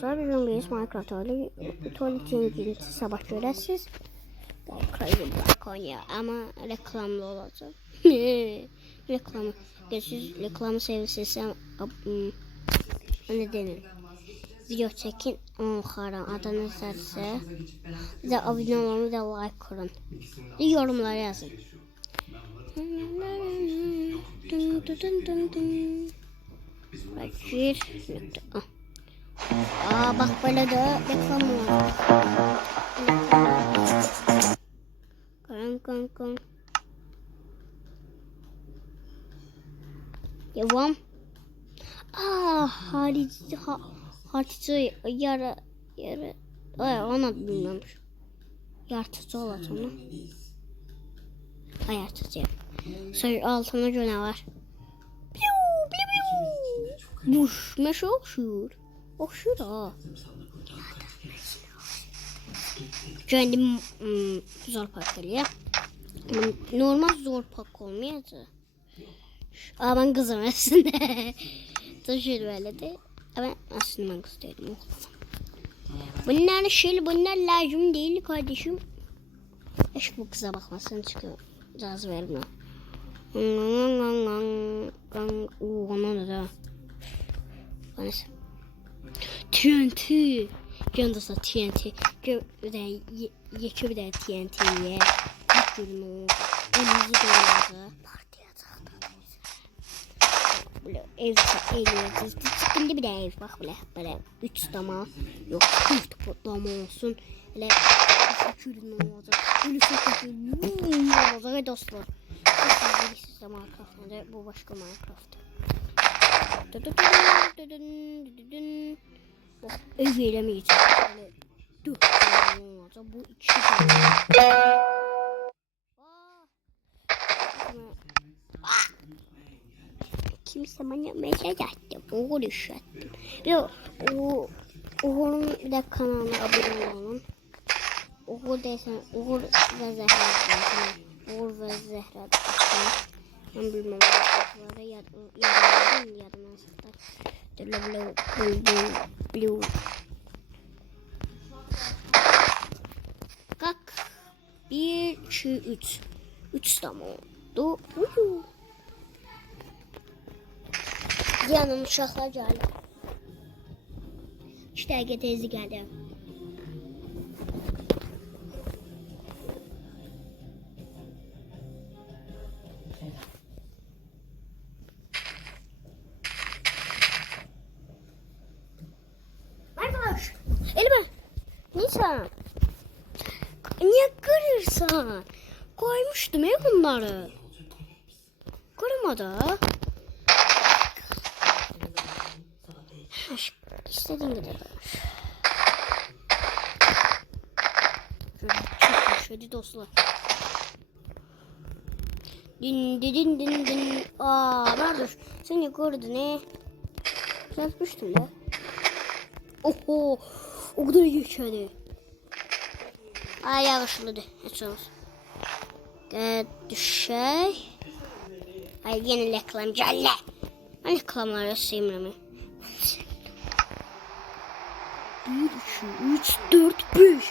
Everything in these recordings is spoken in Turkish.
Sonra bizim biz Minecraft tuvaleti sabah görəsiniz. Crazy Black oynuyor ama reklamlı olacak. Reklamı. Siz reklamı sevirseniz ne denir? Video çekin, onu xaran adını sərsə. Bir də abunə olun, bir də like kurun. Yorumlara yazın. Bakır. Bak böyle de reklam var. Kan. Devam. Harici yarı. Onu bilmiyormuş. Yartıcı olacak onu. Yartıcı. Sonra altına göre var. Buş meşe okşur. Okşur ha. Kendim zor park ya. Normal zor park olmayacak. Ben kızım aslında. Taşır böyle de. Ama aslında ben kız değilim. Bunlar lazım değil kardeşim. Hiç bu kıza bakmasın çıkıyor. Caz verme. Ona da. Neyse. TNT. Göndərsə TNT. Bir də TNT-yə. Görün o. Önümüzü dolayacaq. Böyle ev eləyəcək. Çıxında bir də ev. Bax belə 3 dama. Yox 4 dama olsun. Elə görün olacaq. Ölüsü kökün olacaq dostlar. Siz de Minecraft'da bu başka Minecraft. Ev eylemeyeceğim. Yani 4 tane olacak. Bu 2 tane. Kimse bana mesaj attı. Oğul iş attım. Oğulun bir de kanalına abone olun. Oğul desen, Oğul ve Zehra. Oğul ve Zehra. Ben bilmem. Yardım Blue. Kalk. 1, 2, 3. 3 tamam oldu. Yanım uşaqlar gəldi. 2 dəqiqə tezi gəldi. Elime. Nisan. Niye kırırsan? Koymuştum ya bunları. Kırmadı. İstediğin gibi. Şöyle dostlar. Din. Nerede? Seni gördü ne? Yazmıştım da. Oho. O kadar geçerli. Yavaşladı. Hiç olmaz. Düşey. Yine reklam geldi. Ben reklamları sevmiyorum. 1, 2, 3, 4, 5.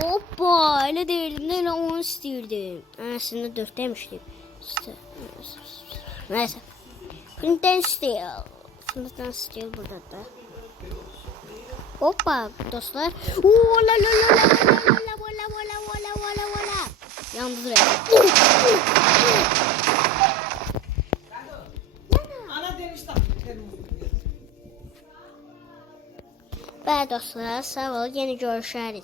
Hoppa. Öyle değildim. Öyle 10 istiyordum. Aslında 4 demiştim. Neyse. Flint and Steel burada da. Hoppa dostlar. Vola. Yalnız re. Ve dostlar sağ ol. Yeni görüşürüz.